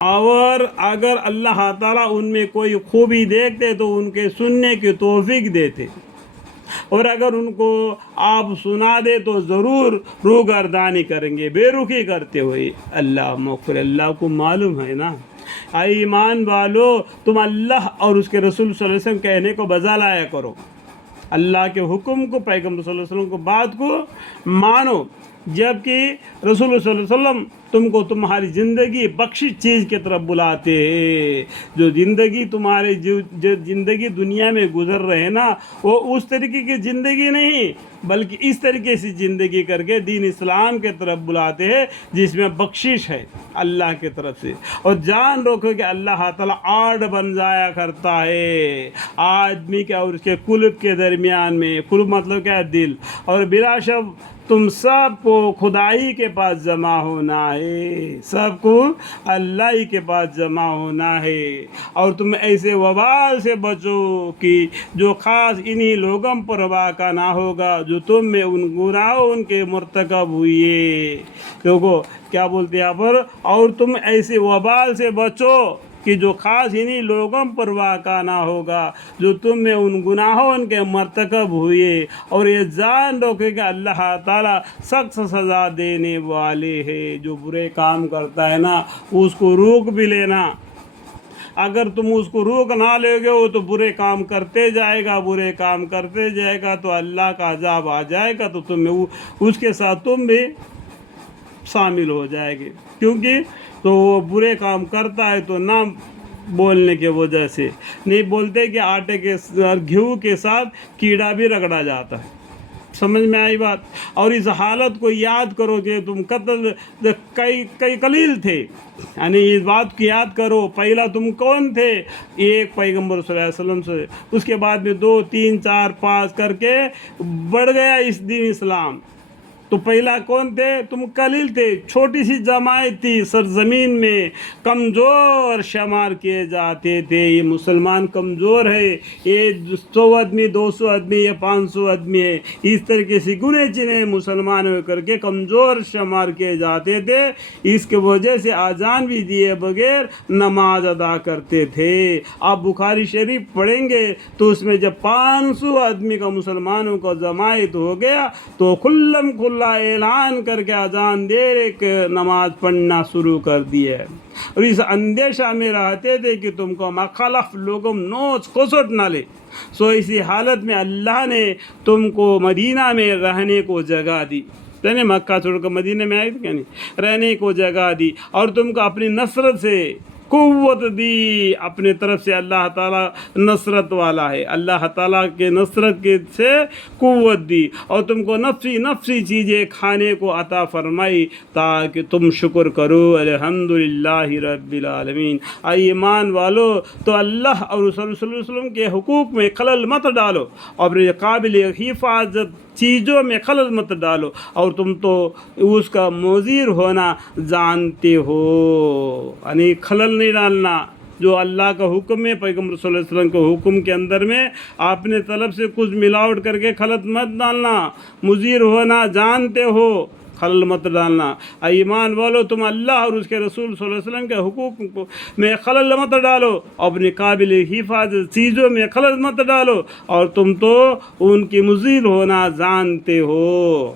اور اگر اللہ تعالیٰ ان میں کوئی خوبی دیکھتے تو ان کے سننے کی توفیق دیتے، اور اگر ان کو آپ سنا دے تو ضرور روگردانی کریں گے، بے رخی کرتے ہوئے۔ اللہ مغفر، اللہ کو معلوم ہے نا۔ اے ایمان والو، تم اللہ اور اس کے رسول صلی اللہ علیہ وسلم کہنے کو بجا لایا کرو، اللہ کے حکم کو، پیغمبر صلی اللہ علیہ وسلم کو بات کو مانو، جبکہ رسول اللہ صلی اللہ علیہ وسلم تم کو تمہاری زندگی بخشش چیز کی طرف بلاتے ہیں۔ جو زندگی تمہاری جو زندگی دنیا میں گزر رہے ہیں نا، وہ اس طریقے کی زندگی نہیں، بلکہ اس طریقے سے زندگی کر کے دین اسلام کی طرف بلاتے ہیں، جس میں بخشش ہے اللہ کی طرف سے۔ اور جان رکھو کہ اللہ تعالیٰ آڑ بن جایا کرتا ہے آدمی کے اور اس کے قلب کے درمیان میں۔ قلب مطلب کیا ہے؟ دل۔ اور بلا شک تم سب کو خدائی کے پاس جمع ہونا ہے، سب کو اللہ ہی کے پاس جمع ہونا ہے۔ اور تم ایسے وبال سے بچو کہ جو خاص انہی لوگوں پر واقع نہ ہوگا جو تم میں ان گناہوں ان کے مرتکب ہوئے۔ کیونکہ کیا بولتے ہیں یہاں پر؟ اور تم ایسے وبال سے بچو کہ جو خاص انہی لوگوں پر واقع نہ ہوگا جو تم میں ان گناہوں ان کے مرتکب ہوئے۔ اور یہ جان رکھے کہ اللہ تعالیٰ سخت سزا دینے والے ہیں۔ جو برے کام کرتا ہے نا، اس کو روک بھی لینا۔ اگر تم اس کو روک نہ لے گے، وہ تو برے کام کرتے جائے گا، برے کام کرتے جائے گا، تو اللہ کا عذاب آ جائے گا، تو تم اس کے ساتھ تم بھی شامل ہو جائے گے۔ کیونکہ تو وہ برے کام کرتا ہے تو نہ بولنے کی وجہ سے نہیں بولتے کہ آٹے کے گھیو کے ساتھ کیڑا بھی رگڑا جاتا ہے۔ سمجھ میں آئی بات؟ اور اس حالت کو یاد کرو کہ تم قتل کئی قلیل تھے، یعنی اس بات کی یاد کرو، پہلا تم کون تھے؟ ایک پیغمبر صلی اللہ علیہ وسلم سے، اس کے بعد میں 2 3 4 5 کر کے بڑھ گیا اس دین اسلام۔ تو پہلا کون تھے؟ تم قلیل تھے، چھوٹی سی جماعت تھی سرزمین میں، کمزور شمار کیے جاتے تھے۔ یہ مسلمان کمزور ہے، یہ 100 آدمی 200 آدمی یا 500 آدمی ہے، اس طریقے سے گنے چنے مسلمان ہو کر کے کمزور شمار کیے جاتے تھے۔ اس کی وجہ سے اذان بھی دیے بغیر نماز ادا کرتے تھے۔ آپ بخاری شریف پڑھیں گے تو اس میں جب 500 آدمی کا مسلمانوں کا جماعت ہو گیا تو کھلم کھلا اعلان کر کے اذان دے کے نماز پڑھنا شروع کر دیا۔ اور اس اندیشہ میں رہتے تھے کہ تم کو مخالف لوگوں نوچ کھسٹ نہ لے، سو اسی حالت میں اللہ نے تم کو مدینہ میں رہنے کو جگہ دی، یعنی مکہ چھوڑ کر مدینہ میں آئے تھے، رہنے کو جگہ دی، اور تم کو اپنی نصرت سے قوت دی۔ اپنے طرف سے اللہ تعالیٰ نصرت والا ہے، اللہ تعالیٰ کے نصرت کے سے قوت دی، اور تم کو نفسی چیزیں کھانے کو عطا فرمائی تاکہ تم شکر کرو۔ الحمدللہ رب العالمین۔ اے ایمان والو، تو اللہ اور رسول صلی اللہ علیہ وسلم کے حقوق میں خلل مت ڈالو، اور قابل حفاظت چیزوں میں خلل مت ڈالو، اور تم تو اس کا مضر ہونا جانتے ہو، یعنی خلل نہیں ڈالنا۔ جو اللہ کا حکم ہے، پیغمبر صلی اللہ علیہ وسلم کے حکم کے اندر میں اپنے طرف سے کچھ ملاوٹ کر کے خلل مت ڈالنا، مضر ہونا جانتے ہو، خلل مت ڈالنا۔ اے ایمان والو، تم اللہ اور اس کے رسول صلی اللہ علیہ وسلم کے حقوق میں خلل مت ڈالو، اپنی قابل حفاظت چیزوں میں خلل مت ڈالو، اور تم تو ان کی مضر ہونا جانتے ہو۔